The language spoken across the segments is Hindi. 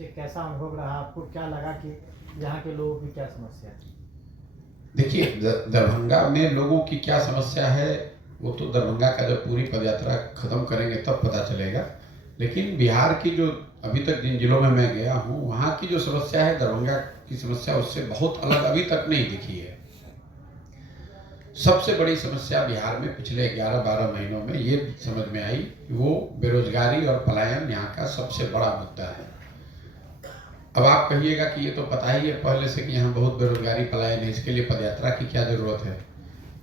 से कैसा अनुभव रहा आपको? क्या लगा कि यहाँ के लोगों की क्या समस्या है? देखिए, दरभंगा में लोगों की क्या समस्या है, वो तो दरभंगा का जब पूरी पदयात्रा खत्म करेंगे तब पता चलेगा। लेकिन बिहार की जो अभी तक जिन जिलों में मैं गया हूँ, वहाँ की जो समस्या है, दरभंगा की समस्या उससे बहुत अलग अभी तक नहीं दिखी है। सबसे बड़ी समस्या बिहार में पिछले 11-12 महीनों में ये समझ में आई कि वो बेरोजगारी और पलायन यहाँ का सबसे बड़ा मुद्दा है। अब आप कहिएगा कि ये तो पता ही है पहले से कि यहाँ बहुत बेरोजगारी पलायन है, इसके लिए पदयात्रा की क्या जरूरत है।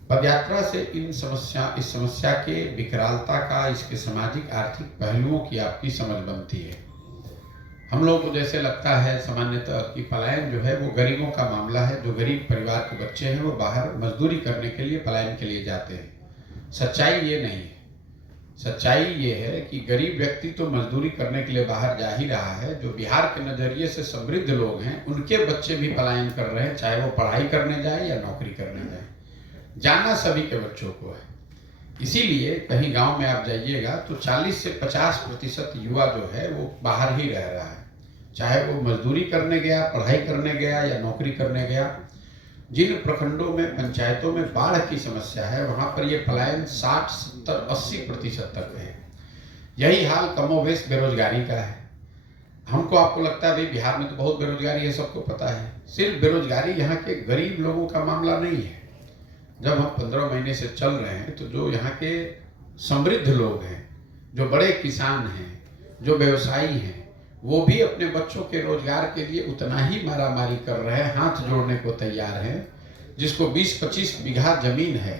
पदयात्रा से इस समस्या के विकरालता का, इसके सामाजिक आर्थिक पहलुओं की आपकी समझ बनती है। हम लोगों को जैसे लगता है सामान्यतः कि पलायन जो है वो गरीबों का मामला है, जो गरीब परिवार के बच्चे हैं वो बाहर मजदूरी करने के लिए, पलायन के लिए जाते हैं। सच्चाई ये नहीं है। सच्चाई ये है कि गरीब व्यक्ति तो मजदूरी करने के लिए बाहर जा ही रहा है, जो बिहार के नज़रिए से समृद्ध लोग हैं उनके बच्चे भी पलायन कर रहे हैं, चाहे वो पढ़ाई करने जाए या नौकरी करने जाए। जाना सभी के बच्चों को है। इसीलिए कहीं गांव में आप जाइएगा तो 40 से 50% युवा जो है वो बाहर ही रह रहा है, चाहे वो मजदूरी करने गया, पढ़ाई करने गया या नौकरी करने गया। जिन प्रखंडों में, पंचायतों में बाढ़ की समस्या है वहां पर ये पलायन 60, 70, 80% तक है। यही हाल कमोवेश बेरोजगारी का है। हमको आपको लगता है भाई बिहार में तो बहुत बेरोजगारी है, सबको पता है। सिर्फ बेरोजगारी यहाँ के गरीब लोगों का मामला नहीं है। जब हम 15 महीने से चल रहे हैं तो जो यहाँ के समृद्ध लोग हैं, जो बड़े किसान हैं, जो व्यवसायी हैं, वो भी अपने बच्चों के रोजगार के लिए उतना ही मारामारी कर रहे हैं, हाथ जोड़ने को तैयार हैं। जिसको 20-25 बीघा जमीन है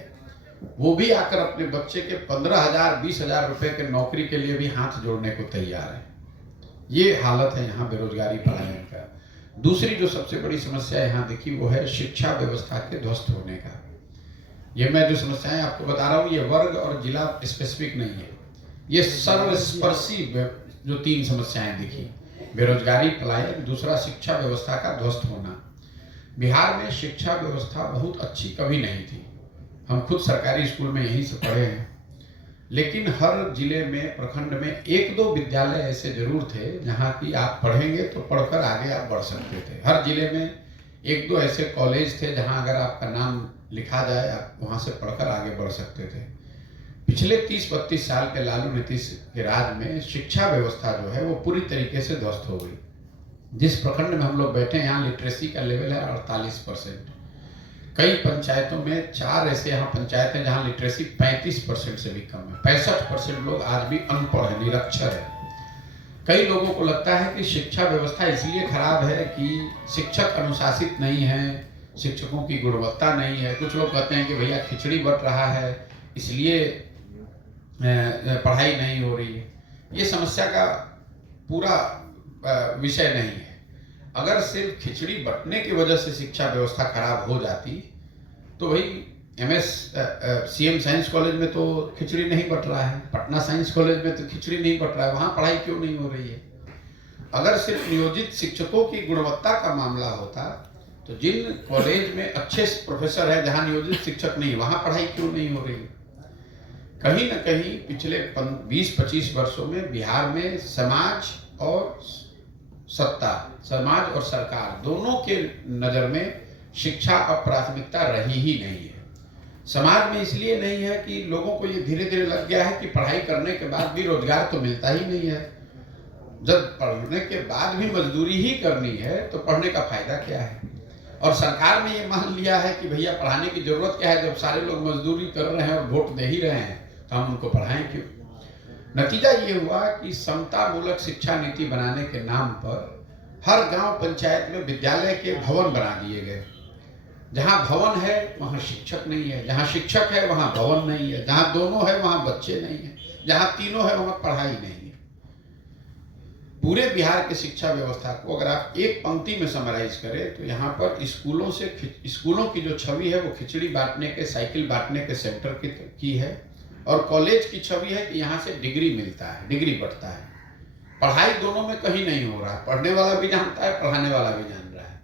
वो भी आकर अपने बच्चे के 15,000, 20,000 रुपए के नौकरी के लिए भी हाथ जोड़ने को तैयार है। ये हालत है यहाँ बेरोजगारी पलायन का। दूसरी जो सबसे बड़ी समस्या यहाँ दिखी वो है शिक्षा व्यवस्था के ध्वस्त होने का। ये मैं जो समस्याएं आपको बता रहा हूँ ये वर्ग और जिला स्पेसिफिक नहीं है, ये सर्वस्पर्शी जो 3 समस्याएं दिखी, बेरोजगारी, पलायन, दूसरा शिक्षा व्यवस्था का ध्वस्त होना। बिहार में शिक्षा व्यवस्था बहुत अच्छी कभी नहीं थी। हम खुद सरकारी स्कूल में यहीं से पढ़े हैं, लेकिन हर जिले में, प्रखंड में 1-2 विद्यालय ऐसे जरूर थे जहाँ की आप पढ़ेंगे तो पढ़कर आगे आप बढ़ सकते थे। हर जिले में 1-2 ऐसे कॉलेज थे जहाँ अगर आपका नाम लिखा जाए आप वहाँ से पढ़कर आगे बढ़ सकते थे। पिछले 30-32 साल के लालू नीतीश के राज में शिक्षा व्यवस्था जो है वो पूरी तरीके से ध्वस्त हो गई। जिस प्रखंड में हम लोग बैठे हैं यहाँ लिटरेसी का लेवल है 48%। कई पंचायतों में 4 ऐसे यहाँ पंचायत हैं जहाँ लिटरेसी 35% से भी कम है। 65% लोग आज भी अनपढ़ है, निरक्षर है। कई लोगों को लगता है कि शिक्षा व्यवस्था इसलिए खराब है कि शिक्षक अनुशासित नहीं है, शिक्षकों की गुणवत्ता नहीं है। कुछ लोग कहते हैं कि भैया खिचड़ी बट रहा है इसलिए पढ़ाई नहीं हो रही है। ये समस्या का पूरा विषय नहीं है। अगर सिर्फ खिचड़ी बंटने की वजह से शिक्षा व्यवस्था खराब हो जाती तो भाई सीएम साइंस कॉलेज में तो खिचड़ी नहीं बट रहा है, पटना साइंस कॉलेज में तो खिचड़ी नहीं बट रहा है, वहाँ पढ़ाई क्यों नहीं हो रही है? अगर सिर्फ नियोजित शिक्षकों की गुणवत्ता का मामला होता तो जिन कॉलेज में अच्छे प्रोफेसर हैं जहाँ नियोजित शिक्षक नहीं, वहाँ पढ़ाई क्यों नहीं हो रही? कहीं न कहीं पिछले 20-25 वर्षों में बिहार में समाज और सरकार दोनों के नज़र में शिक्षा अब प्राथमिकता रही ही नहीं है। समाज में इसलिए नहीं है कि लोगों को ये धीरे धीरे लग गया है कि पढ़ाई करने के बाद भी रोजगार तो मिलता ही नहीं है। जब पढ़ने के बाद भी मजदूरी ही करनी है तो पढ़ने का फायदा क्या है? और सरकार ने ये मान लिया है कि भैया पढ़ाने की जरूरत क्या है, जब सारे लोग मजदूरी कर रहे हैं और वोट दे ही रहे हैं तो हम उनको पढ़ाएं क्यों? नतीजा ये हुआ कि समता मूलक शिक्षा नीति बनाने के नाम पर हर गांव पंचायत में विद्यालय के भवन बना दिए गए। जहां भवन है वहां शिक्षक नहीं है, जहां शिक्षक है वहां भवन नहीं है, जहां दोनों है वहां बच्चे नहीं है, जहां तीनों है वहां पढ़ाई नहीं है। पूरे बिहार की शिक्षा व्यवस्था को अगर आप एक पंक्ति में समराइज करें तो यहाँ पर स्कूलों की जो छवि है वो खिचड़ी बांटने के, साइकिल बांटने के सेंटर की है, और कॉलेज की छवि है कि यहाँ से डिग्री मिलता है, डिग्री बढ़ता है। पढ़ाई दोनों में कहीं नहीं हो रहा, पढ़ने वाला भी जानता है, पढ़ाने वाला भी जान रहा है।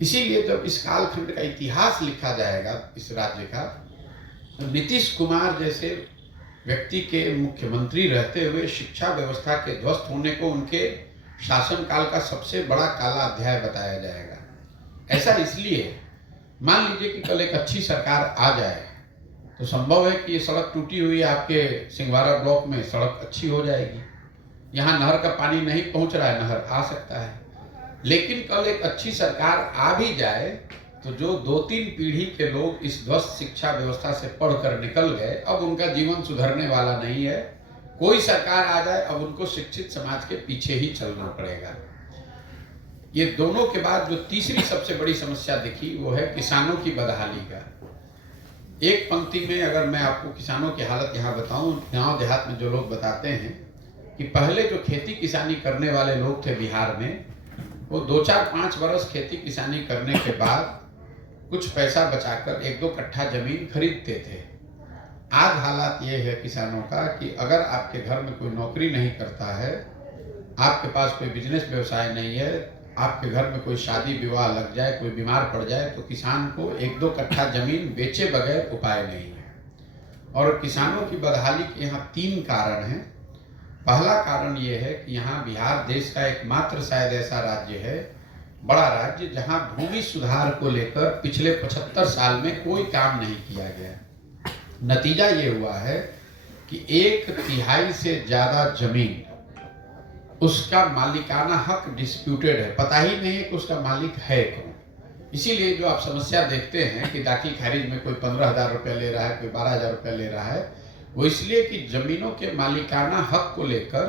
इसीलिए जब इस कालखंड का इतिहास लिखा जाएगा इस राज्य का, तो नीतीश कुमार जैसे व्यक्ति के मुख्यमंत्री रहते हुए शिक्षा व्यवस्था के ध्वस्त होने को उनके शासनकाल का सबसे बड़ा काला अध्याय बताया जाएगा। ऐसा इसलिए, मान लीजिए कि कल एक अच्छी सरकार आ जाए तो संभव है कि ये सड़क टूटी हुई आपके सिंघवारा ब्लॉक में सड़क अच्छी हो जाएगी। यहाँ नहर का पानी नहीं पहुंच रहा है, नहर आ सकता है। लेकिन कल एक अच्छी सरकार आ भी जाए तो जो 2-3 पीढ़ी के लोग इस ध्वस्त शिक्षा व्यवस्था से पढ़कर निकल गए, अब उनका जीवन सुधरने वाला नहीं है। कोई सरकार आ जाए, अब उनको शिक्षित समाज के पीछे ही चलना पड़ेगा। ये दोनों के बाद जो तीसरी सबसे बड़ी समस्या दिखी वो है किसानों की बदहाली का। एक पंक्ति में अगर मैं आपको किसानों की हालत यहाँ बताऊं, गांव देहात में जो लोग बताते हैं कि पहले जो खेती किसानी करने वाले लोग थे बिहार में, वो 2-4-5 वर्ष खेती किसानी करने के बाद कुछ पैसा बचाकर 1-2 कट्ठा जमीन खरीदते थे। आज हालात ये है किसानों का कि अगर आपके घर में कोई नौकरी नहीं करता है, आपके पास कोई बिजनेस व्यवसाय नहीं है, आपके घर में कोई शादी विवाह लग जाए, कोई बीमार पड़ जाए, तो किसान को 1-2 कट्ठा जमीन बेचे बगैर उपाय नहीं है। और किसानों की बदहाली के यहाँ 3 कारण हैं। पहला कारण ये है कि यहाँ बिहार देश का एकमात्र शायद ऐसा राज्य है, बड़ा राज्य, जहाँ भूमि सुधार को लेकर पिछले 75 साल में कोई काम नहीं किया गया। नतीजा ये हुआ है कि 1/3 से ज्यादा जमीन उसका मालिकाना हक डिस्प्यूटेड है, पता ही नहीं है कि उसका मालिक है कौन। इसीलिए जो आप समस्या देखते हैं कि दाखिल खारिज में कोई 15,000 रुपये ले रहा है, कोई 12,000 रुपये ले रहा है, वो इसलिए कि जमीनों के मालिकाना हक को लेकर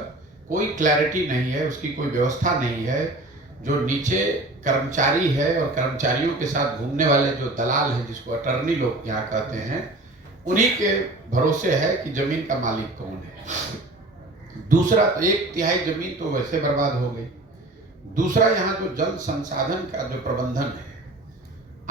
कोई क्लैरिटी नहीं है, उसकी कोई व्यवस्था नहीं है। जो नीचे कर्मचारी है और कर्मचारियों के साथ घूमने वाले जो दलाल हैं, जिसको अटर्नी लोग यहाँ कहते हैं, उन्हीं के भरोसे है कि जमीन का मालिक कौन है। दूसरा, 1/3 जमीन तो वैसे बर्बाद हो गई। दूसरा, यहाँ जो जल संसाधन का जो प्रबंधन है,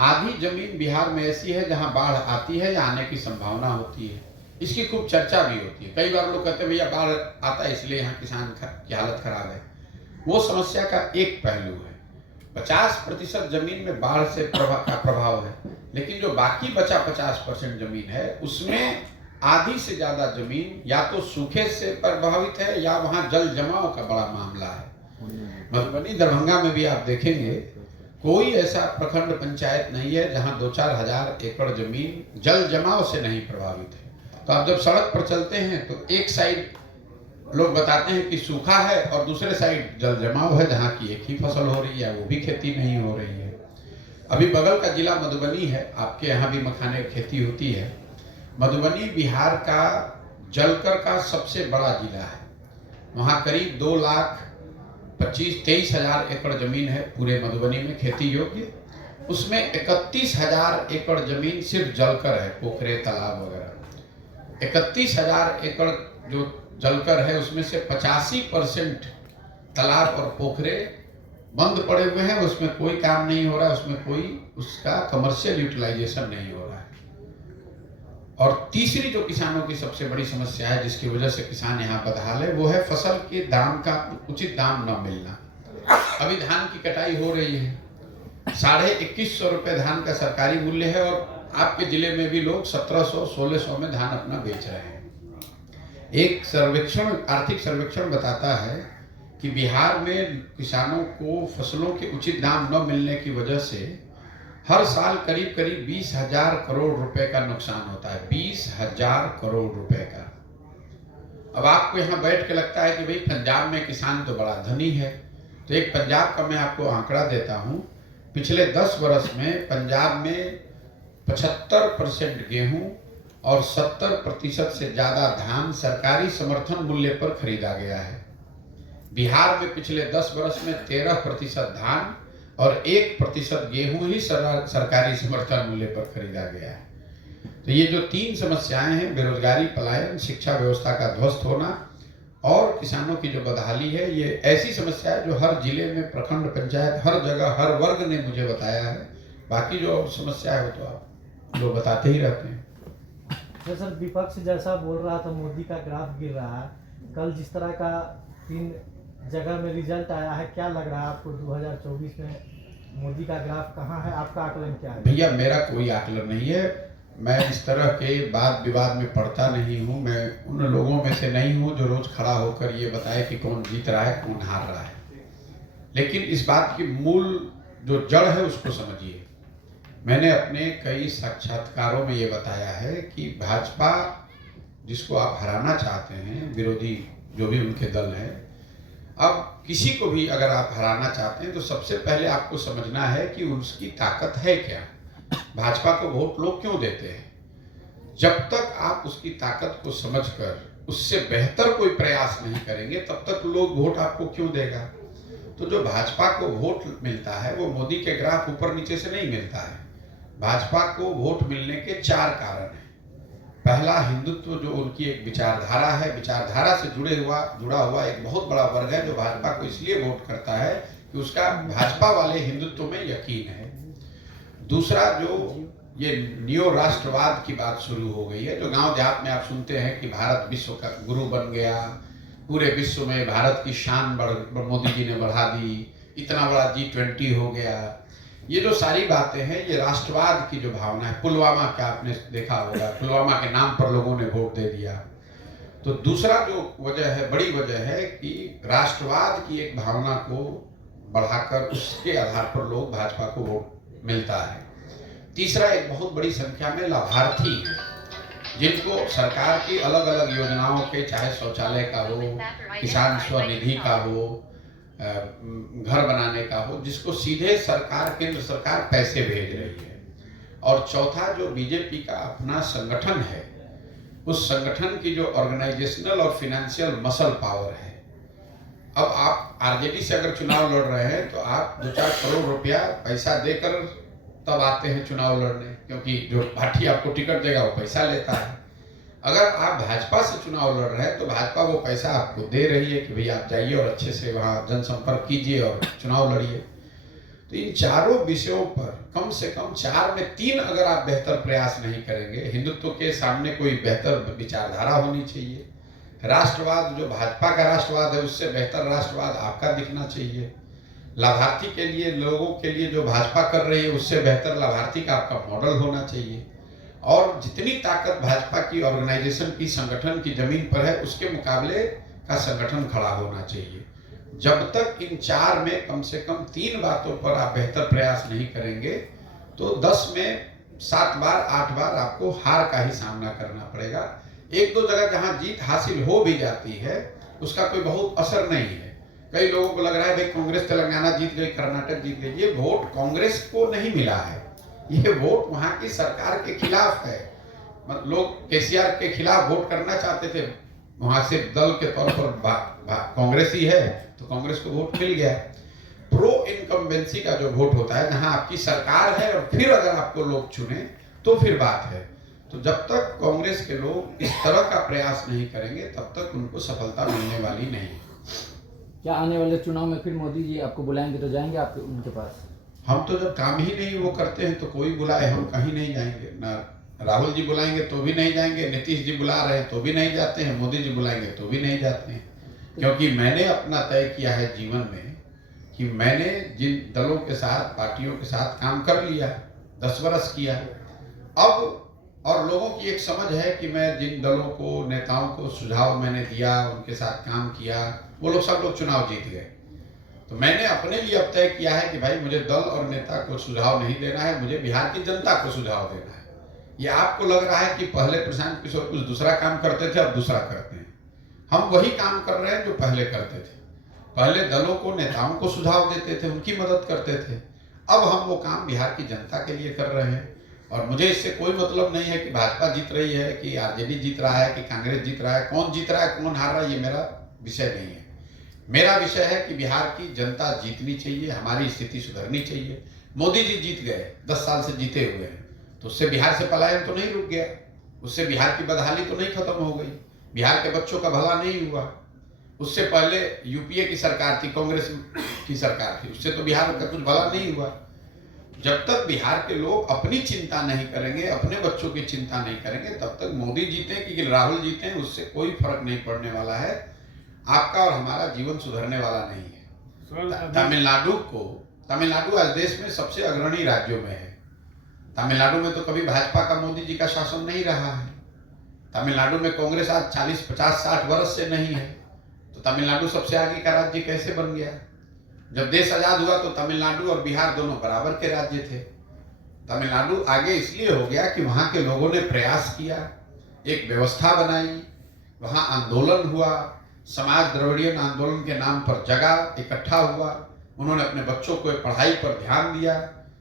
आधी जमीन बिहार में ऐसी है जहाँ बाढ़ आती है या आने की संभावना होती है। इसकी खूब चर्चा भी होती है। कई बार लोग कहते हैं भैया बाढ़ आता है इसलिए यहाँ किसान की हालत खराब है। वो समस्या का एक पहलू है। 50% जमीन में बाढ़ से प्रभाव है, लेकिन जो बाकी बचा 50% जमीन है, उसमें आधी से ज्यादा जमीन या तो सूखे से प्रभावित है या वहां जल जमाव का बड़ा मामला है। मधुबनी, दरभंगा में भी आप देखेंगे कोई ऐसा प्रखंड पंचायत नहीं है जहां 2-4 हजार एकड़ जमीन जल जमाव से नहीं प्रभावित है। तो आप जब सड़क पर चलते हैं तो एक साइड लोग बताते हैं कि सूखा है और दूसरे साइड जल जमाव है, जहाँ की एक ही फसल हो रही है, वो भी खेती नहीं हो रही है। अभी बगल का जिला मधुबनी है, आपके यहाँ भी मखाने की खेती होती है। मधुबनी बिहार का जलकर का सबसे बड़ा जिला है। वहाँ करीब 2,23,000 एकड़ जमीन है पूरे मधुबनी में खेती योग्य। उसमें 31,000 एकड़ जमीन सिर्फ जलकर है, पोखरे तालाब वगैरह। 31,000 एकड़ जो जलकर है, उसमें से 85% तालाब और पोखरे बंद पड़े हुए हैं, उसमें कोई काम नहीं हो रहा है, उसमें कोई उसका कमर्शियल यूटिलाइजेशन नहीं हो रहा है। और तीसरी जो किसानों की सबसे बड़ी समस्या है, जिसकी वजह से किसान यहाँ बदहाल है, वो है फसल के दाम का उचित दाम न मिलना। अभी धान की कटाई हो रही है, 2150 रुपये धान का सरकारी मूल्य है, और आपके जिले में भी लोग 1700-1600 में धान अपना बेच रहे हैं। एक सर्वेक्षण, आर्थिक सर्वेक्षण बताता है कि बिहार में किसानों को फसलों के उचित दाम न मिलने की वजह से हर साल करीब 20,000 करोड़ रुपए का नुकसान होता है। 20,000 करोड़ रुपए का। अब आपको यहाँ बैठ के लगता है कि भाई पंजाब में किसान तो बड़ा धनी है, तो एक पंजाब का मैं आपको आंकड़ा देता हूँ। पिछले 10 वर्ष में पंजाब में 75% गेहूं और 70% से ज्यादा धान सरकारी समर्थन मूल्य पर खरीदा गया है। बिहार में पिछले 10 वर्ष में 13% धान और 1% गेहूं ही सरकारी समर्थन मूल्य पर खरीदा गया है। तो ये जो 3 समस्याएं हैं, बेरोजगारी, पलायन, शिक्षा व्यवस्था का ध्वस्त होना और किसानों की जो बदहाली है, ये ऐसी समस्या है जो हर जिले में, प्रखंड पंचायत, हर जगह, हर वर्ग ने मुझे बताया है। बाकी जो समस्या है वो तो आप लोग बताते ही रहते हैं। तो सर, विपक्ष जैसा बोल रहा था मोदी का ग्राफ गिर रहा है, कल जिस तरह का 3 जगह में रिजल्ट आया है, क्या लग रहा है आपको 2024 में मोदी का ग्राफ कहाँ है? आपका आकलन क्या है? भैया, मेरा कोई आकलन नहीं है। मैं इस तरह के वाद विवाद में पढ़ता नहीं हूँ। मैं उन लोगों में से नहीं हूँ जो रोज खड़ा होकर ये बताए कि कौन जीत रहा है, कौन हार रहा है। लेकिन इस बात की मूल जो जड़ है उसको समझिए। मैंने अपने कई साक्षात्कारों में ये बताया है कि भाजपा जिसको आप हराना चाहते हैं, विरोधी जो भी उनके दल है, अब किसी को भी अगर आप हराना चाहते हैं तो सबसे पहले आपको समझना है कि उसकी ताकत है क्या। भाजपा को वोट लोग क्यों देते हैं? जब तक आप उसकी ताकत को समझकर उससे बेहतर कोई प्रयास नहीं करेंगे तब तक लोग वोट आपको क्यों देगा। तो जो भाजपा को वोट मिलता है वो मोदी के ग्राफ ऊपर नीचे से नहीं मिलता है। भाजपा को वोट मिलने के 4 कारण हैं। पहला, हिंदुत्व जो उनकी एक विचारधारा है, विचारधारा से जुड़ा हुआ एक बहुत बड़ा वर्ग है जो भाजपा को इसलिए वोट करता है कि उसका भाजपा वाले हिंदुत्व में यकीन है। दूसरा, जो ये नियो राष्ट्रवाद की बात शुरू हो गई है, जो गांव देहात में आप सुनते हैं कि भारत विश्व का गुरु बन गया, पूरे विश्व में भारत की शान मोदी जी ने बढ़ा दी, इतना बड़ा G20 हो गया। ये जो सारी बातें हैं ये राष्ट्रवाद की जो भावना है। पुलवामा का आपने देखा होगा, पुलवामा के नाम पर लोगों ने वोट दे दिया। तो दूसरा जो वजह है, बड़ी वजह है कि राष्ट्रवाद की एक भावना को बढ़ाकर उसके आधार पर लोग भाजपा को वोट मिलता है। तीसरा, एक बहुत बड़ी संख्या में लाभार्थी हैं जिनको सरकार की अलग अलग योजनाओं के, चाहे शौचालय का हो, किसान स्वनिधि का हो, घर बनाने का हो, जिसको सीधे सरकार, केंद्र सरकार पैसे भेज रही है। और चौथा, जो बीजेपी का अपना संगठन है, उस संगठन की जो ऑर्गेनाइजेशनल और फिनेंशियल मसल पावर है। अब आप आरजेडी से अगर चुनाव लड़ रहे हैं तो आप 2-4 करोड़ रुपया पैसा देकर तब आते हैं चुनाव लड़ने, क्योंकि जो पार्टी आपको टिकट देगा वो पैसा लेता है। अगर आप भाजपा से चुनाव लड़ रहे हैं तो भाजपा वो पैसा आपको दे रही है कि भाई आप जाइए और अच्छे से वहाँ जनसंपर्क कीजिए और चुनाव लड़िए। तो इन चारों विषयों पर कम से कम 4 में 3 अगर आप बेहतर प्रयास नहीं करेंगे, हिंदुत्व के सामने कोई बेहतर विचारधारा होनी चाहिए, राष्ट्रवाद जो भाजपा का राष्ट्रवाद है उससे बेहतर राष्ट्रवाद आपका दिखना चाहिए, लाभार्थी के लिए, लोगों के लिए जो भाजपा कर रही है उससे बेहतर लाभार्थी का आपका मॉडल होना चाहिए, और जितनी ताकत भाजपा की ऑर्गेनाइजेशन की, संगठन की जमीन पर है उसके मुकाबले का संगठन खड़ा होना चाहिए। जब तक इन 4 में कम से कम 3 बातों पर आप बेहतर प्रयास नहीं करेंगे तो 10 में 7 बार 8 बार आपको हार का ही सामना करना पड़ेगा। 1-2 जगह जहां जीत हासिल हो भी जाती है उसका कोई बहुत असर नहीं है। कई लोगों को लग रहा है भाई कांग्रेस तेलंगाना जीत गई, कर्नाटक जीत गई। ये वोट कांग्रेस को नहीं मिला है, ये वोट वहां की सरकार के खिलाफ है। लोग केसीआर के खिलाफ वोट करना चाहते थे, वहां से दल के तौर पर कांग्रेस ही है तो कांग्रेस को वोट मिल गया। प्रो इनकम्बेंसी का जो वोट होता है, जहां आपकी सरकार है और फिर अगर आपको लोग चुने तो फिर बात है। तो जब तक कांग्रेस के लोग इस तरह का प्रयास नहीं करेंगे तब तक उनको सफलता मिलने वाली नहीं। क्या आने वाले चुनाव में फिर मोदी जी आपको बुलाएंगे तो जाएंगे आप उनके पास? हम तो जब काम ही नहीं वो करते हैं तो कोई बुलाए हम कहीं नहीं जाएंगे। ना राहुल जी बुलाएंगे तो भी नहीं जाएंगे, नीतीश जी बुला रहे हैं तो भी नहीं जाते हैं, मोदी जी बुलाएंगे तो भी नहीं जाते हैं। क्योंकि मैंने अपना तय किया है जीवन में कि मैंने जिन दलों के साथ, पार्टियों के साथ काम कर लिया, 10 वर्ष किया, अब और लोगों की एक समझ है कि मैं जिन दलों को, नेताओं को सुझाव मैंने दिया, उनके साथ काम किया, वो लोग सब लोग चुनाव जीत गए। तो मैंने अपने लिए अब तय किया है कि भाई मुझे दल और नेता को सुझाव नहीं देना है, मुझे बिहार की जनता को सुझाव देना है। ये आपको लग रहा है कि पहले प्रशांत किशोर कुछ दूसरा काम करते थे, अब दूसरा करते हैं। हम वही काम कर रहे हैं जो पहले करते थे। पहले दलों को, नेताओं को सुझाव देते थे, उनकी मदद करते थे। अब हम वो काम बिहार की जनता के लिए कर रहे हैं। और मुझे इससे कोई मतलब नहीं है कि भाजपा जीत रही है, कि आरजेडी जीत रहा है, कि कांग्रेस जीत रहा है, कौन जीत रहा है, कौन हार रहा है, ये मेरा विषय नहीं है। मेरा विषय है कि बिहार की जनता जीतनी चाहिए, हमारी स्थिति सुधरनी चाहिए। मोदी जी जीत गए, 10 साल से जीते हुए हैं, तो उससे बिहार से पलायन तो नहीं रुक गया, उससे बिहार की बदहाली तो नहीं खत्म हो गई, बिहार के बच्चों का भला नहीं हुआ। उससे पहले यूपीए की सरकार थी, कांग्रेस की सरकार थी, उससे तो बिहार का कुछ भला नहीं हुआ। जब तक बिहार के लोग अपनी चिंता नहीं करेंगे, अपने बच्चों की चिंता नहीं करेंगे, तब तक मोदी जीते कि राहुल जीते, उससे कोई फर्क नहीं पड़ने वाला है। आपका और हमारा जीवन सुधरने वाला नहीं है। तमिलनाडु आज देश में सबसे अग्रणी राज्यों में है। तमिलनाडु में तो कभी भाजपा का, मोदी जी का शासन नहीं रहा है। तमिलनाडु में कांग्रेस आज 40, 50, 60 वर्ष से नहीं है, तो तमिलनाडु सबसे आगे का राज्य कैसे बन गया? जब देश आजाद हुआ तो तमिलनाडु और बिहार दोनों बराबर के राज्य थे। तमिलनाडु आगे इसलिए हो गया कि वहां के लोगों ने प्रयास किया, एक व्यवस्था बनाई, वहां आंदोलन हुआ, समाज द्रविड़ियन आंदोलन के नाम पर जगा, इकट्ठा हुआ, उन्होंने अपने बच्चों को पढ़ाई पर ध्यान दिया।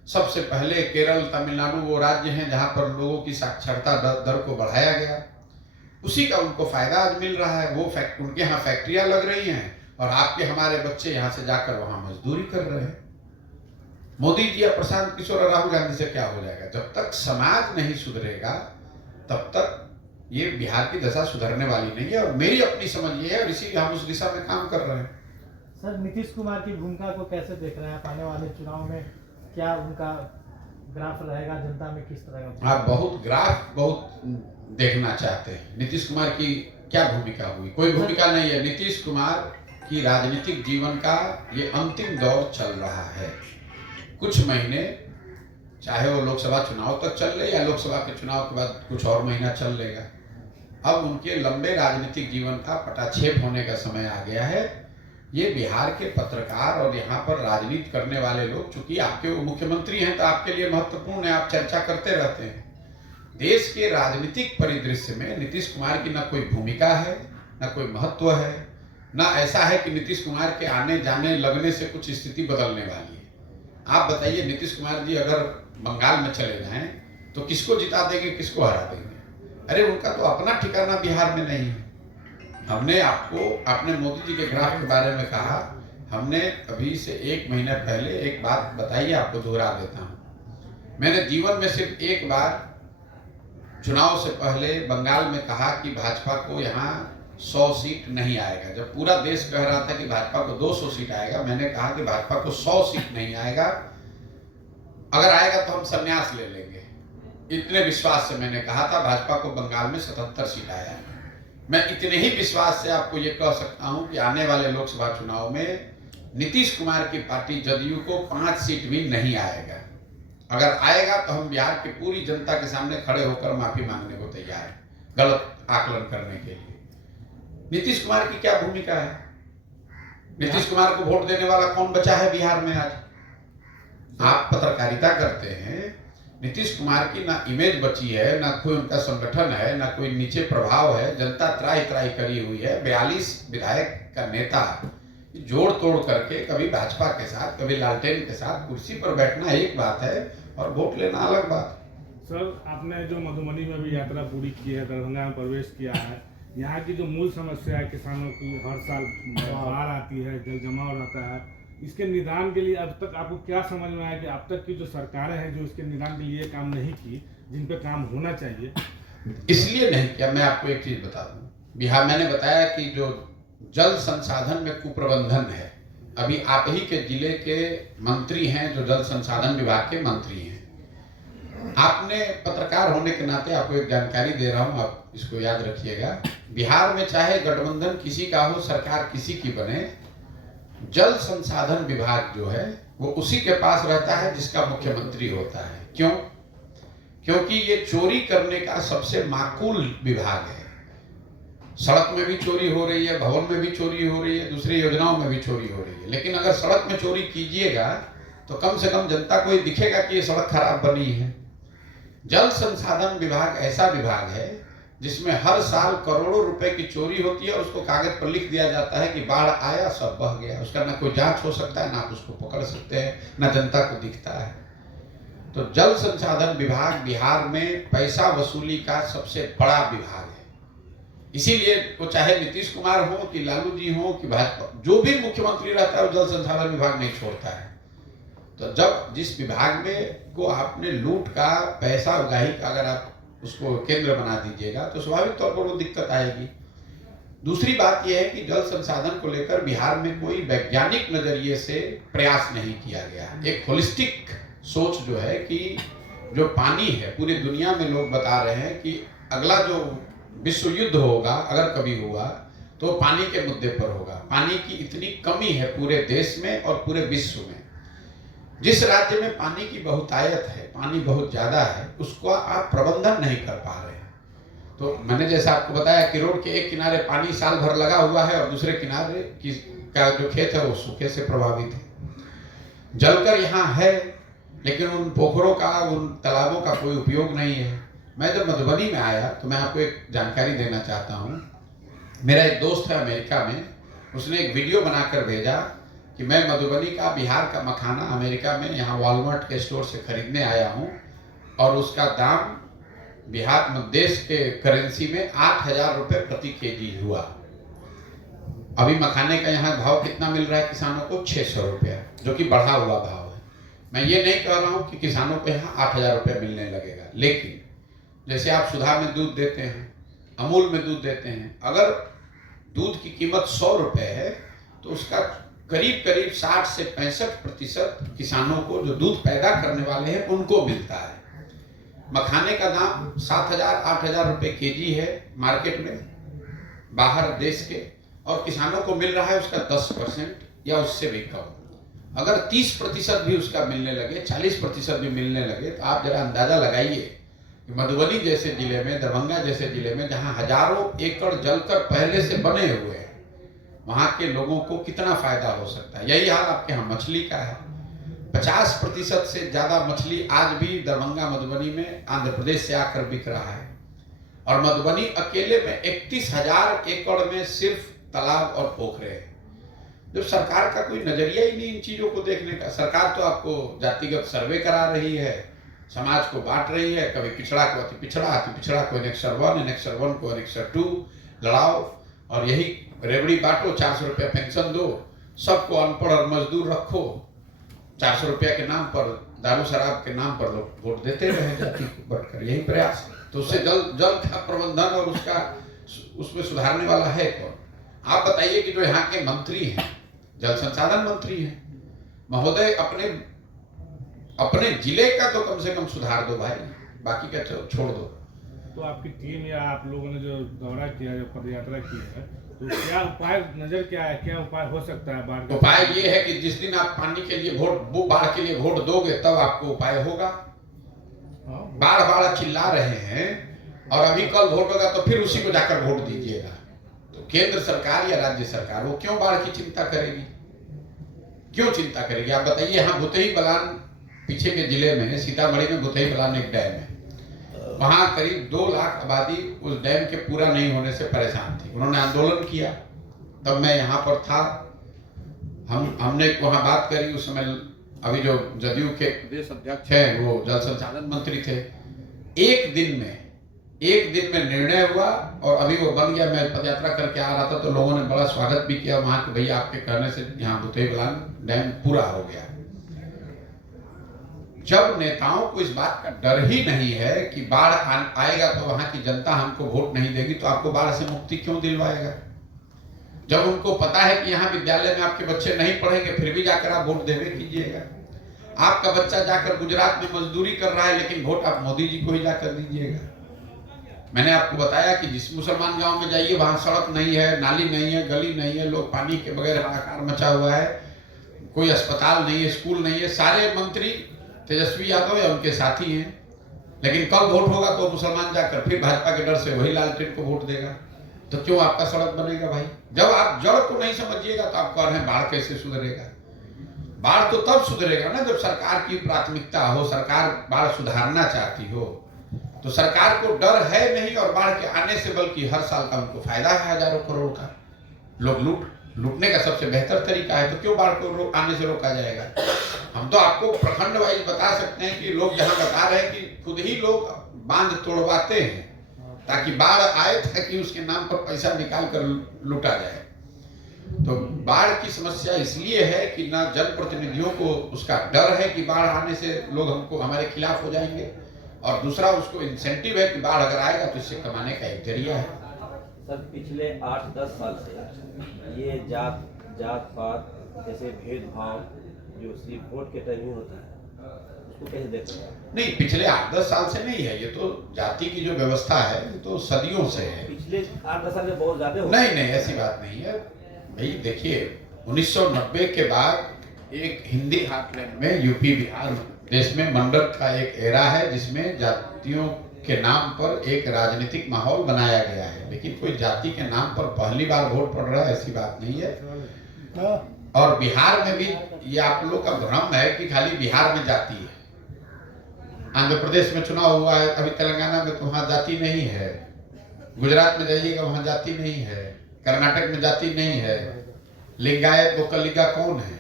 सबसे पहले केरल, तमिलनाडु वो राज्य हैं जहां पर लोगों की साक्षरता दर को बढ़ाया गया। उसी का उनको फायदा आज मिल रहा है। वो उनके यहाँ फैक्ट्रियां लग रही हैं और आपके हमारे बच्चे यहाँ से जाकर वहां मजदूरी कर रहे हैं। मोदी जी या प्रशांत किशोर और राहुल गांधी से क्या हो जाएगा? जब तक समाज नहीं सुधरेगा तब तक ये बिहार की दशा सुधरने वाली नहीं है। और मेरी अपनी समझ ये है और इसीलिए हम उस दिशा में काम कर रहे हैं। सर, नीतीश कुमार की भूमिका को कैसे देख रहे हैं आप? आने वाले चुनाव में क्या उनका ग्राफ रहेगा, जनता में किस तरह का? आप बहुत देखना चाहते हैं। नीतीश कुमार की क्या भूमिका हुई? कोई भूमिका नहीं है। नीतीश कुमार की राजनीतिक जीवन का ये अंतिम दौर चल रहा है। कुछ महीने, चाहे वो लोकसभा चुनाव तक चल ले या लोकसभा के चुनाव के बाद कुछ और महीना चल लेगा। अब उनके लंबे राजनीतिक जीवन का पटाक्षेप होने का समय आ गया है। ये बिहार के पत्रकार और यहाँ पर राजनीति करने वाले लोग, चूंकि आपके वो मुख्यमंत्री हैं तो आपके लिए महत्वपूर्ण है, आप चर्चा करते रहते हैं। देश के राजनीतिक परिदृश्य में नीतीश कुमार की न कोई भूमिका है, न कोई महत्व है, न ऐसा है कि नीतीश कुमार के आने जाने लगने से कुछ स्थिति बदलने वाली है। आप बताइए, नीतीश कुमार जी अगर बंगाल में चले जाएं तो किसको जिता देंगे, किसको हरा देंगे? अरे उनका तो अपना ठिकाना बिहार में नहीं है। हमने आपने मोदी जी के ग्राफ के बारे में कहा, हमने अभी से 1 महीना पहले एक बात बताई, आपको दोहरा देता हूं। मैंने जीवन में सिर्फ एक बार चुनाव से पहले बंगाल में कहा कि भाजपा को यहाँ 100 सीट नहीं आएगा। जब पूरा देश कह रहा था कि भाजपा को 200 सीट आएगा, मैंने कहा कि भाजपा को 100 सीट नहीं आएगा, अगर आएगा तो हम संन्यास ले लेंगे। इतने विश्वास से मैंने कहा था। भाजपा को बंगाल में 77 सीट आया है। मैं इतने ही विश्वास से आपको ये कह सकता हूं कि आने वाले लोकसभा चुनाव में नीतीश कुमार की पार्टी जदयू को 5 सीट भी नहीं आएगा। अगर आएगा तो हम बिहार की पूरी जनता के सामने खड़े होकर माफी मांगने को तैयार हैं, गलत आकलन करने के लिए। नीतीश कुमार की क्या भूमिका है? नीतीश कुमार को वोट देने वाला कौन बचा है बिहार में आज? आप पत्रकारिता करते हैं, नीतीश कुमार की ना इमेज बची है, ना कोई उनका संगठन है, ना कोई नीचे प्रभाव है। जनता त्राही त्राही करी हुई है। 42 विधायक का नेता जोड़ तोड़ करके कभी भाजपा के साथ, कभी लालटेन के साथ कुर्सी पर बैठना एक बात है और वोट लेना अलग बात। सर, आपने जो मधुबनी में भी यात्रा पूरी की है, दरभंगा में प्रवेश किया है, यहाँ की जो मूल समस्या है किसानों की, हर साल बाढ़ आती है, जल जमाव रहता है, इसके निदान के लिए अब तक आपको क्या समझ में आया कि अब तक की जो सरकारें हैं जो इसके निदान के लिए काम नहीं की, जिन पे काम होना चाहिए? इसलिए नहीं किया। मैं आपको एक चीज बता दूं, बिहार, मैंने बताया कि जो जल संसाधन में कुप्रबंधन है, अभी आप ही के जिले के मंत्री हैं जो जल संसाधन विभाग के मंत्री हैं। आपने पत्रकार होने के नाते आपको एक जानकारी दे रहा हूं, आप इसको याद रखिएगा। बिहार में चाहे गठबंधन किसी का हो, सरकार किसी की बने, जल संसाधन विभाग जो है वो उसी के पास रहता है जिसका मुख्यमंत्री होता है। क्यों? क्योंकि ये चोरी करने का सबसे माकूल विभाग है। सड़क में भी चोरी हो रही है, भवन में भी चोरी हो रही है, दूसरी योजनाओं में भी चोरी हो रही है। लेकिन अगर सड़क में चोरी कीजिएगा तो कम से कम जनता को ये दिखेगा कि ये सड़क खराब बनी है। जल संसाधन विभाग ऐसा विभाग है जिसमें हर साल करोड़ों रुपए की चोरी होती है और उसको कागज पर लिख दिया जाता है कि बाढ़ आया, सब बह गया। उसका ना कोई जांच हो सकता है, ना आप उसको पकड़ सकते हैं, ना जनता को दिखता है। तो जल संसाधन विभाग बिहार में पैसा वसूली का सबसे बड़ा विभाग है। इसीलिए वो चाहे नीतीश कुमार हो कि लालू जी हो कि भाजपा, जो भी मुख्यमंत्री रहता है वो जल संसाधन विभाग नहीं छोड़ता है। तो जब जिस विभाग में को आपने लूट का, पैसा उगाही का अगर आप उसको केंद्र बना दीजिएगा तो स्वाभाविक तौर पर वो दिक्कत आएगी। दूसरी बात यह है कि जल संसाधन को लेकर बिहार में कोई वैज्ञानिक नजरिए से प्रयास नहीं किया गया। एक होलिस्टिक सोच जो है कि जो पानी है, पूरी दुनिया में लोग बता रहे हैं कि अगला जो विश्व युद्ध होगा, अगर कभी हुआ, तो पानी के मुद्दे पर होगा। पानी की इतनी कमी है पूरे देश में और पूरे विश्व में। जिस राज्य में पानी की बहुतायत है, पानी बहुत ज्यादा है, उसको आप प्रबंधन नहीं कर पा रहे हैं। तो मैंने जैसा आपको बताया कि रोड के एक किनारे पानी साल भर लगा हुआ है और दूसरे किनारे का जो खेत है वो सूखे से प्रभावित है। जलकर यहाँ है, लेकिन उन पोखरों का, उन तालाबों का कोई उपयोग नहीं है। मैं जब मधुबनी में आया तो मैं आपको एक जानकारी देना चाहता हूँ। मेरा एक दोस्त है अमेरिका में, उसने एक वीडियो बनाकर भेजा कि मैं मधुबनी का, बिहार का मखाना अमेरिका में यहाँ वॉलमार्ट के स्टोर से खरीदने आया हूँ और उसका दाम बिहार में देश के करेंसी में 8,000 रुपये प्रति केजी हुआ। अभी मखाने का यहाँ भाव कितना मिल रहा है किसानों को? 600 रुपया, जो कि बढ़ा हुआ भाव है। मैं ये नहीं कह रहा हूँ कि किसानों को यहाँ 8,000 रुपये मिलने लगेगा, लेकिन जैसे आप सुधा में दूध देते हैं, अमूल में दूध देते हैं, अगर दूध की कीमत 100 रुपये है तो उसका करीब करीब 60 से 65% किसानों को, जो दूध पैदा करने वाले हैं, उनको मिलता है। मखाने का दाम 7,000-8,000 रुपये केजी है मार्केट में बाहर देश के, और किसानों को मिल रहा है उसका 10% या उससे भी कम। अगर 30% भी उसका मिलने लगे, 40% भी मिलने लगे, तो आप जरा अंदाजा लगाइए कि मधुबनी जैसे जिले में, दरभंगा जैसे जिले में, जहां हजारों एकड़ जलकर पहले से बने हुए हैं, वहां के लोगों को कितना फायदा हो सकता है। यही हाल आपके यहाँ मछली का है। 50% से ज्यादा मछली आज भी दरभंगा, मधुबनी में आंध्र प्रदेश से आकर बिक रहा है, और मधुबनी अकेले में 31,000 एकड़ में सिर्फ तालाब और पोखरे हैं। जब सरकार का कोई नजरिया ही नहीं इन चीजों को देखने का। सरकार तो आपको जातिगत सर्वे करा रही है, समाज को बांट रही है, कभी पिछड़ा को अति पिछड़ा, अति पिछड़ा को एनेक्सर 1, एनेक्सर 1 को एनेक्सर 2 लड़ाओ, और यही रेवड़ी बांटो, 400 रुपया पेंशन दो, सबको अनपढ़ और मजदूर रखो, 400 रुपया के नाम पर, दारू शराब के नाम पर लोग वोट देते रहे जाति को बढ़कर, यही प्रयास है। तो उससे जल का प्रबंधन और उसमें सुधारने वाला है कौन? आप बताइए कि जो यहाँ के मंत्री हैं, जल संसाधन मंत्री हैं, महोदय अपने जिले का तो कम से कम सुधार दो भाई, बाकी का छोड़ दो। तो आपकी टीम या आप लोगों ने जो दौरा किया, जो पदयात्रा की है, तो क्या उपाय नजर क्या है, क्या उपाय हो सकता है बाढ़? उपाय ये है कि जिस दिन आप पानी के लिए वोट, बाढ़ के लिए वोट दोगे, तब आपको उपाय होगा। बाढ़ चिल्ला रहे हैं और अभी कल वोट होगा तो फिर उसी को जाकर वोट दीजिएगा। तो केंद्र सरकार या राज्य सरकार वो क्यों बाढ़ की चिंता करेगी? क्यों चिंता करेगी? आप बताइए। यहाँ भुतही बलान पीछे के जिले में, सीतामढ़ी में भुतही बलान एक डैम है, वहां करीब 2 लाख आबादी उस डैम के पूरा नहीं होने से परेशान थी। उन्होंने आंदोलन किया, तब मैं यहाँ पर था, हमने वहां बात करी। उस समय अभी जो जदयू के प्रदेश अध्यक्ष हैं वो जल संसाधन मंत्री थे। एक दिन में निर्णय हुआ और अभी वो बन गया। मैं पदयात्रा करके आ रहा था तो लोगों ने बड़ा स्वागत भी किया वहां कि भैया आपके कहने से यहाँ भुतही बलान डैम पूरा हो गया। जब नेताओं को इस बात का डर ही नहीं है कि बाढ़ आएगा तो वहां की जनता हमको वोट नहीं देगी, तो आपको बाढ़ से मुक्ति क्यों दिलवाएगा? जब उनको पता है कि यहाँ विद्यालय में आपके बच्चे नहीं पढ़ेंगे, फिर भी जाकर आप वोट देवे कीजिएगा। आपका बच्चा जाकर गुजरात में मजदूरी कर रहा है, लेकिन वोट आप मोदी जी को ही जाकर दीजिएगा। मैंने आपको बताया कि जिस मुसलमान गांव में जाइए वहां सड़क नहीं है, नाली नहीं है, गली नहीं है, लोग पानी के बगैर हाहाकार मचा हुआ है, कोई अस्पताल नहीं है, स्कूल नहीं है। सारे मंत्री तेजस्वी यादव या उनके साथी हैं, लेकिन कल वोट होगा तो मुसलमान जाकर फिर भाजपा के डर से वही लालटेन को वोट देगा। तो क्यों आपका सड़क बनेगा भाई? जब आप जड़ को नहीं समझिएगा तो आप कह रहे हैं बाढ़ कैसे सुधरेगा? बाढ़ तो तब सुधरेगा ना जब सरकार की प्राथमिकता हो, सरकार बाढ़ सुधारना चाहती हो। तो सरकार को डर है नहीं और बाढ़ के आने से, बल्कि हर साल का उनको फायदा है हजारों करोड़ का। लोग लूटने का सबसे बेहतर तरीका है, तो क्यों बाढ़ को आने से रोका जाएगा? हम तो आपको प्रखंड वाइज बता सकते हैं कि लोग जहां बता रहे हैं कि खुद ही लोग बांध तोड़वाते हैं ताकि बाढ़ आए, ताकि उसके नाम पर पैसा निकाल कर लूटा जाए। तो बाढ़ की समस्या इसलिए है कि ना जनप्रतिनिधियों को उसका डर है कि बाढ़ आने से लोग हमारे खिलाफ हो जाएंगे, और दूसरा उसको इंसेंटिव है कि बाढ़ अगर आएगा तो इससे कमाने का एक जरिया है। सर, पिछले 8-10 साल से ये जात पात जैसे भेदभाव जो सिर्फ वोट के टाइम में होता है, उसको कैसे देखते हैं? नहीं, पिछले 8-10 साल से नहीं है, ये तो जाति की जो व्यवस्था है ये तो सदियों से है। पिछले 8-10 साल में बहुत ज्यादा नहीं, ऐसी बात नहीं है भाई। देखिए 1990 के बाद एक हिंदी हार्टलैंड में, यूपी बिहार देश में मंडल का एक एरा है जिसमें जातियों के नाम पर एक राजनीतिक माहौल बनाया गया है, लेकिन कोई जाति के नाम पर पहली बार वोट पड़ रहा है ऐसी बात नहीं है। और बिहार में भी ये आप लोग का भ्रम है कि खाली बिहार में जाति है। आंध्र प्रदेश में चुनाव हुआ है, अभी तेलंगाना में तो वहाँ जाति नहीं है, गुजरात में जाइएगा वहाँ जाति नहीं है, कर्नाटक में जाति नहीं है, लिंगायत गोकलिगा कौन है,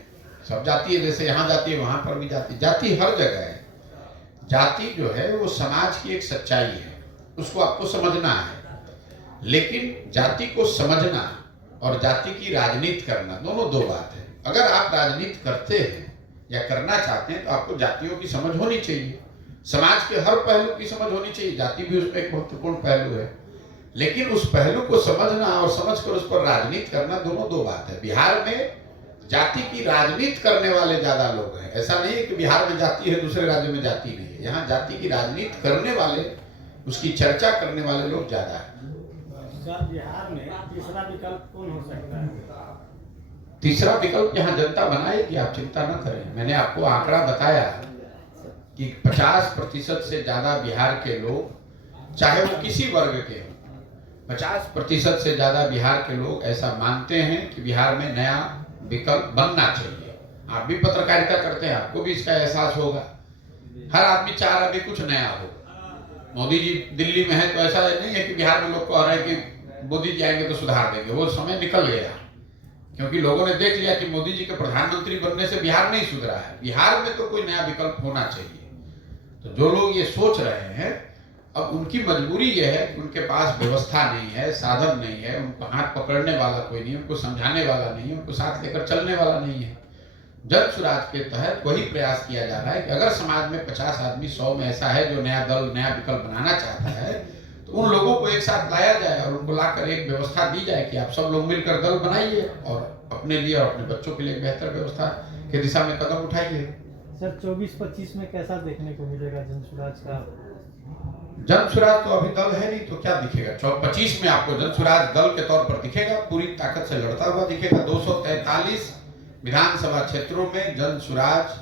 सब जाति है। जैसे यहाँ जाति है वहाँ पर भी जाति, जाति हर जगह है। जाति जो है वो समाज की एक सच्चाई है, उसको आपको समझना है। लेकिन जाति को समझना और जाति की राजनीति करना दोनों दो बात है। अगर आप राजनीति करते हैं या करना चाहते हैं तो आपको जातियों की समझ होनी चाहिए, समाज के हर पहलू की समझ होनी चाहिए, जाति भी उसमें एक महत्वपूर्ण पहलू है। लेकिन उस पहलू को समझना और समझकर उस पर राजनीति करना दोनों दो बात है। बिहार में जाति की राजनीति करने वाले ज्यादा लोग हैं। ऐसा नहीं है कि बिहार में जाति है दूसरे राज्यों में जाति नहीं है। यहाँ जाति की राजनीति करने वाले, उसकी चर्चा करने वाले लोग ज्यादा है। सर, बिहार में तीसरा विकल्प कौन हो सकता है? तीसरा विकल्प यहाँ जनता बनाएगी, आप चिंता न करें। मैंने आपको आंकड़ा बताया कि 50% से ज्यादा बिहार के लोग, चाहे वो किसी वर्ग के हो, 50% से ज्यादा बिहार के लोग ऐसा मानते हैं कि बिहार में नया विकल्प बनना चाहिए। आप भी पत्रकारिता करते हैं, आपको भी इसका एहसास होगा। हर आदमी चाह रहा है कुछ नया हो। मोदी जी दिल्ली में है तो ऐसा नहीं है कि बिहार में लोग कह रहे हैं कि मोदी जी आएंगे तो सुधार देंगे। वो समय निकल गया, क्योंकि लोगों ने देख लिया कि मोदी जी के प्रधानमंत्री बनने से बिहार नहीं सुधरा है। बिहार में तो कोई नया विकल्प होना चाहिए। तो जो लोग ये सोच रहे हैं, अब उनकी मजबूरी ये है कि उनके पास व्यवस्था नहीं है, साधन नहीं है, उनको हाथ पकड़ने वाला कोई नहीं है, उनको समझाने वाला नहीं है, उनको साथ लेकर चलने वाला नहीं है। जन सुराज के तहत वही प्रयास किया जा रहा है कि अगर समाज में 50 आदमी 100 में ऐसा है जो नया दल, नया विकल्प बनाना चाहता है, तो उन लोगों को एक साथ लाया जाए और उनको लाकर एक व्यवस्था दी जाए कि आप सब लोग मिलकर दल बनाइए और अपने लिए और अपने बच्चों के लिए बेहतर व्यवस्था की दिशा में कदम उठाइए। सर 24-25 में कैसा देखने को मिलेगा जनसुराज का? जनसुराज तो अभी दल है नहीं, तो क्या दिखेगा? 25 में आपको जनसुराज दल के तौर पर दिखेगा, पूरी ताकत से लड़ता हुआ दिखेगा। 243 विधानसभा क्षेत्रों में जनसुराज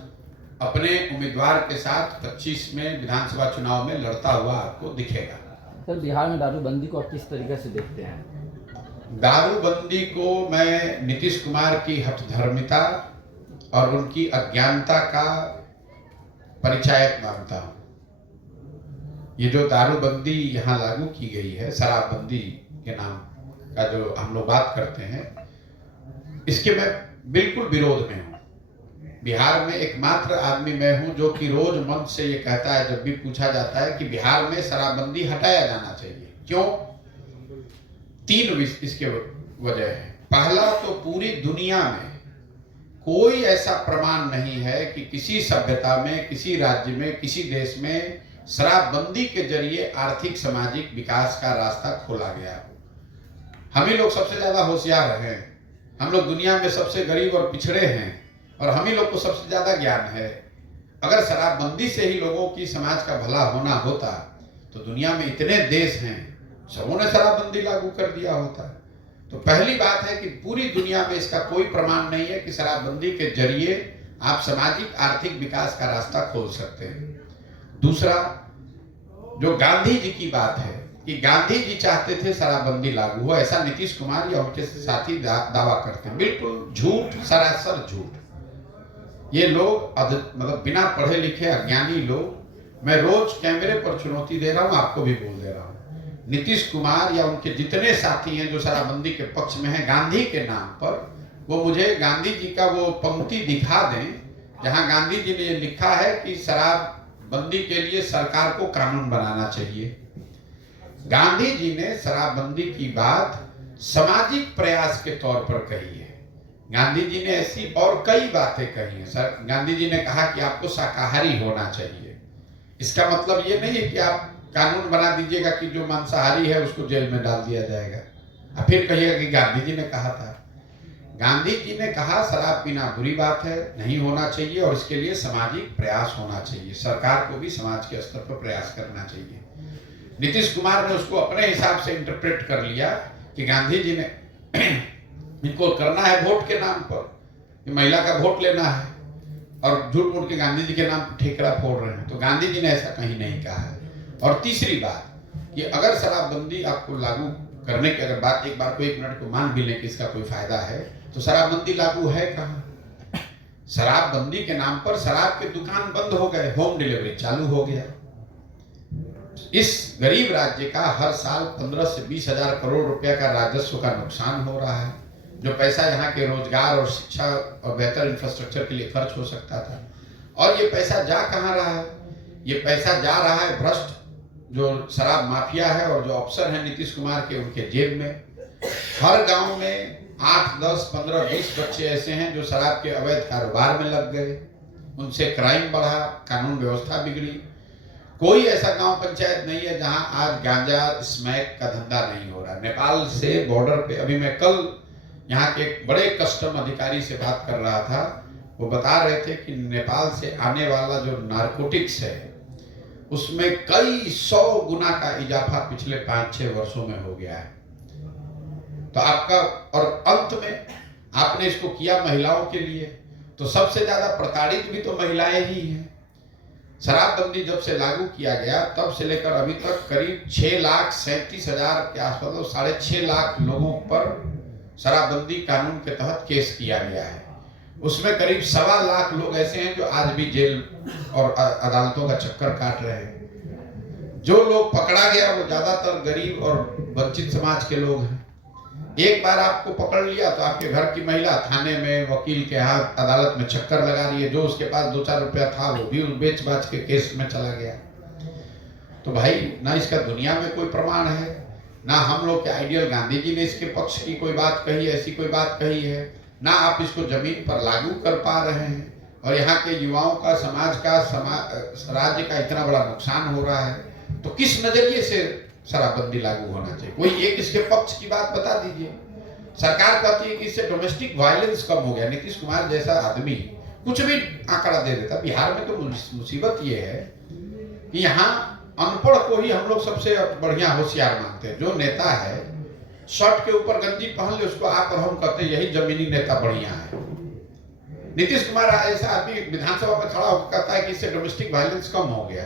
अपने उम्मीदवार के साथ 25 में विधानसभा चुनाव में लड़ता हुआ आपको दिखेगा। सर, बिहार में दारूबंदी को आप किस तरीके से देखते हैं? दारूबंदी को मैं नीतीश कुमार की हठधर्मिता और उनकी अज्ञानता का परिचायक मानता हूं। ये जो दारूबंदी यहाँ लागू की गई है, शराबबंदी के नाम का जो हम लोग बात करते हैं, इसके मैं बिल्कुल विरोध में हूँ। बिहार में एकमात्र आदमी मैं हूं जो कि रोज मंच से ये कहता है, जब भी पूछा जाता है कि बिहार में शराबबंदी हटाया जाना चाहिए। क्यों? 3 इसके वजह है। पहला तो पूरी दुनिया में कोई ऐसा प्रमाण नहीं है कि किसी सभ्यता में, किसी राज्य में, किसी देश में शराबबंदी के जरिए आर्थिक सामाजिक विकास का रास्ता खोला गया। हम ही लोग सबसे ज्यादा होशियार हैं, हम लोग दुनिया में सबसे गरीब और पिछड़े हैं और हम ही लोग को सबसे ज्यादा ज्ञान है। अगर शराबबंदी से ही लोगों की समाज का भला होना होता तो दुनिया में इतने देश हैं, सबों ने शराबबंदी लागू कर दिया होता। तो पहली बात है कि पूरी दुनिया में इसका कोई प्रमाण नहीं है कि शराबबंदी के जरिए आप सामाजिक आर्थिक विकास का रास्ता खोल सकते हैं। दूसरा, जो गांधी जी की बात है कि गांधी जी चाहते थे शराबबंदी लागू हो, ऐसा नीतीश कुमार या उनके साथी दावा करते हैं। बिल्कुल झूठ, सरासर झूठ। ये लोग मतलब बिना पढ़े लिखे अज्ञानी लोग। मैं रोज कैमरे पर चुनौती दे रहा हूं, आपको भी बोल दे रहा हूं, नीतीश कुमार या उनके जितने साथी हैं जो शराबबंदी के पक्ष में हैं गांधी के नाम पर, वो मुझे गांधी जी का वो पंक्ति दिखा दें जहां गांधी जी ने ये लिखा है कि शराबबंदी के लिए सरकार को कानून बनाना चाहिए। गांधी जी ने शराबबंदी की बात सामाजिक प्रयास के तौर पर कही है। गांधी जी ने ऐसी और कई बातें कही हैं। सर, गांधी जी ने कहा कि आपको शाकाहारी होना चाहिए। इसका मतलब ये नहीं है कि आप कानून बना दीजिएगा कि जो मांसाहारी है उसको जेल में डाल दिया जाएगा। फिर कहिएगा कि गांधी जी ने कहा था। गांधी जी ने कहा शराब पीना बुरी बात है, नहीं होना चाहिए और इसके लिए सामाजिक प्रयास होना चाहिए। सरकार को भी समाज के स्तर पर प्रयास करना चाहिए। नीतीश कुमार ने उसको अपने हिसाब से इंटरप्रेट कर लिया कि गांधी जी ने इनको करना है वोट के नाम पर, महिला का वोट लेना है और झूठ मूठ के गांधी जी के नाम पर ठेकरा फोड़ रहे हैं। तो गांधी जी ने ऐसा कहीं नहीं कहा है। और तीसरी बात कि अगर शराबबंदी आपको लागू करने की अगर बात एक बार को 1 मिनट को मान भी लें कि इसका कोई फायदा है, तो शराबबंदी लागू है कहाँ? शराबबंदी के नाम पर शराब के दुकान बंद हो गए, होम डिलीवरी चालू हो गया। इस गरीब राज्य का हर साल 15 से 20 हजार करोड़ रुपया का राजस्व का नुकसान हो रहा है, जो पैसा यहाँ के रोजगार और शिक्षा और बेहतर इंफ्रास्ट्रक्चर के लिए खर्च हो सकता था। और ये पैसा जा कहाँ रहा है? ये पैसा जा रहा है भ्रष्ट जो शराब माफिया है और जो अफसर हैं नीतीश कुमार के, उनके जेब में। हर गांव में 8, 10, 15, 20 बच्चे ऐसे हैं जो शराब के अवैध कारोबार में लग गए, उनसे क्राइम बढ़ा, कानून व्यवस्था बिगड़ी। कोई ऐसा गांव पंचायत नहीं है जहां आज गांजा स्मैक का धंधा नहीं हो रहा। नेपाल से बॉर्डर पे, अभी मैं कल यहाँ के एक बड़े कस्टम अधिकारी से बात कर रहा था, वो बता रहे थे कि नेपाल से आने वाला जो नारकोटिक्स है उसमें कई 100 गुना का इजाफा पिछले 5-6 वर्षों में हो गया है। तो आपका, और अंत में आपने इसको किया महिलाओं के लिए, तो सबसे ज्यादा प्रताड़ित भी तो महिलाएं ही हैं। शराबबंदी जब से लागू किया गया तब से लेकर अभी तक करीब 6,37,000 के आसपास, मतलब 6.5 लाख लोगों पर शराबबंदी कानून के तहत केस किया गया है। उसमें करीब 1.25 लाख लोग ऐसे हैं जो आज भी जेल और अदालतों का चक्कर काट रहे हैं। जो लोग पकड़ा गया वो ज्यादातर गरीब और वंचित समाज के लोग हैं। एक बार आपको पकड़ लिया तो आपके घर की महिला थाने में वकील के हाथ अदालत में चक्कर लगा रही है, जो उसके पास 2-4 रुपया था वो भी बेच बाच के केस में चला गया। तो भाई, ना इसका दुनिया में कोई प्रमाण है, ना हम लोग के आइडियल गांधी जी ने इसके पक्ष की कोई बात कही, ऐसी कोई बात कही है, ना आप इसको जमीन पर लागू कर पा रहे हैं। और यहाँ के युवाओं का, समाज का, राज्य का इतना बड़ा नुकसान हो रहा है, तो किस नजरिए से शराबबंदी लागू होना चाहिए? कोई एक इसके पक्ष की बात बता दीजिए। सरकार कहती है कि इससे डोमेस्टिक वायलेंस कम हो गया। नीतीश कुमार जैसा आदमी कुछ भी आंकड़ा दे देता। बिहार में तो मुसीबत ये है कि यहाँ अनपढ़ को ही हम लोग सबसे बढ़िया होशियार मानते हैं। जो नेता है शर्ट के ऊपर गंजी पहन ले, उसको आप और हम कहते हैं यही जमीनी नेता बढ़िया है। नीतीश कुमार ऐसा आदमी विधानसभा में खड़ा होकर कहता है कि इससे डोमेस्टिक वायलेंस कम हो गया।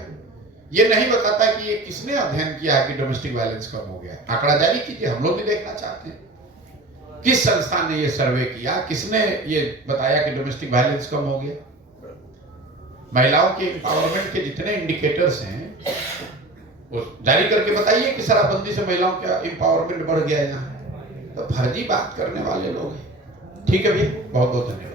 ये नहीं बताता कि ये किसने अध्ययन किया है कि डोमेस्टिक वायलेंस कम हो गया। आंकड़ा जारी कीजिए, हम लोग भी देखना चाहते हैं। किस संस्थान ने ये सर्वे किया, किसने ये बताया कि डोमेस्टिक वायलेंस कम हो गया? महिलाओं के एम्पावरमेंट के जितने इंडिकेटर्स हैं वो जारी करके बताइए कि शराबबंदी से महिलाओं का एम्पावरमेंट बढ़ गया यहाँ। तो फर्जी बात करने वाले लोग हैं। ठीक है भैया, बहुत बहुत धन्यवाद।